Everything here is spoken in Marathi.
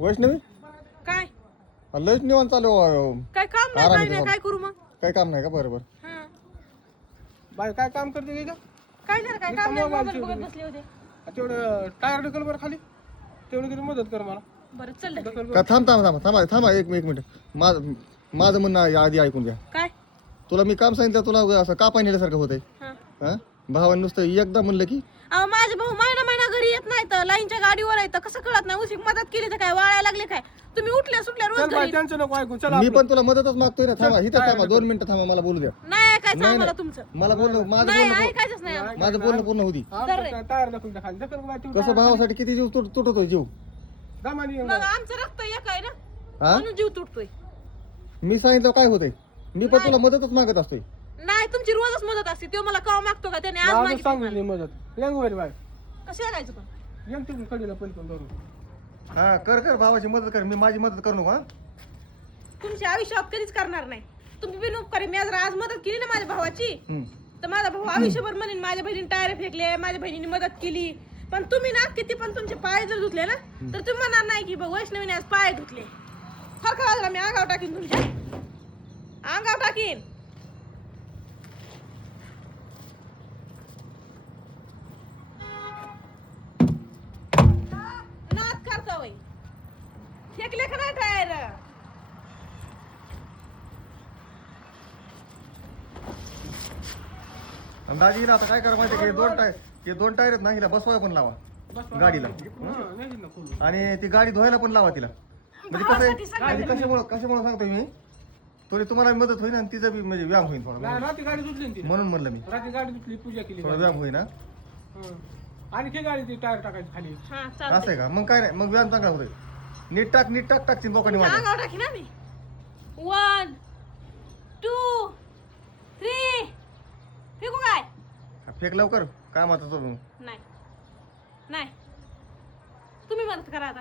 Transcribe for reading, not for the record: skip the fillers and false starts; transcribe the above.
वैष्णवी काय लयच निवांत चालू काय काम नाही आराम काय नाही करा. काय करू मग काय काम नाही का? बरोबर. हा. बाय काय काम करते का काय नाही काय मी काम नाही मोबाईल मोबाईल बघत बसले होते. तेवढं टायर ढकल बरं खाली तेवढं किती मदत कर मला बरं चल ढकल का थांब थांब थांब थांबा थांबा एक मिनिट माझं म्हणणं आधी ऐकून घ्या. काय तुला मी काम सांगितलं तुला असं कापाय नेल्यासारखं होतंय. हा. हा भावाने नुसतं एकदा म्हणलं की अहो माझे भाऊ महिना घरी येत नाही तर लाईनच्या गाडीवर आहे तर कसं कळत नाही उशीक मदत केली तर काय वाळायला लागले काय तुम्ही उठल्या सुटल्या रोज चल बाय घरी त्यांचं नको ऐकून चला मी पण तुला मदतच मागतोय ना. थांबा इथं काय थांबा 2 मिनिटं थांबा मला बोलू द्या. नाही ऐकायचं नाही, आम्हाला नाही. तुमचं मला बोलणं माझं नाही बोलणं ऐकायचंच नाही आम्हाला. माझं बोलणं पूर्ण होती. टायर ढकल द्या खाली ढकल बाय कसं भावासाठी किती जीव तुटतोय जीव. दमानी मग आमचं रक्त एक आहे ना हा म्हणून जीव तुटतोय. मी सांगितलं काय होतंय. मी पण तुला मदतच मागत असतोय. नाही तुमची रोजच मदत असते तो मला कवा मागतो का त्याने आज आज मागितली सांगितली मदत यंग वर बाय कसं करायचं पण यंग तिकडून कडीला पण धरून हा कर भावाची मदत कर. मी माझी मदत करू नको. हा तुमच्या आयुष्यात कधीच करणार नाही तुम्ही बिन उपकारी मी आज मदत केली ना माझ्या भावाची हम्म. तर माझा भाऊ आयुष्यभर म्हणेन माझ्या बहिणीने टायर फेकले माझ्या बहिणीने मदत केली पण तुम्ही ना किती पण तुमचे पाय जर धुतले ना तर तुम्ही म्हणणार नाही की बघ वैष्णवीने आज पाय धुतले सारखं वाजला मी अंगावर टाकीन तुमच्या अंगावर टाकीन नाद करता वय फेकले का नाही टायर आणि दाजीला आता काय करा माहिती हे 2 टायर आहेत ना हिला बसवाय पण लावा गाडीला. आणि ती गाडी धुवायला पण लावा तिला. म्हणजे कसं आहे कशामुळे सांगतोय मी थोडी तुम्हाला मदत होईल आणि तिचा बी म्हणजे व्यायाम होईल थोडा. रात्री गाडी धुतली ना तिने. म्हणून म्हणलं मी रात्री गाडी धुतली पूजा केली थोडा व्यायाम होईल. ना आणि ते गाडी ती टायर टाकायची खाली हा असं चालतंय आहे का? मग काय नाही मग व्यायाम चांगला होतोय. नीट टाक टाकतील बोकाने माझ्या. अंगावर टाकी ना मी 1 2 3 फेकू काय फेक लवकर काय मात्र नाही तुम्ही मदत करा आता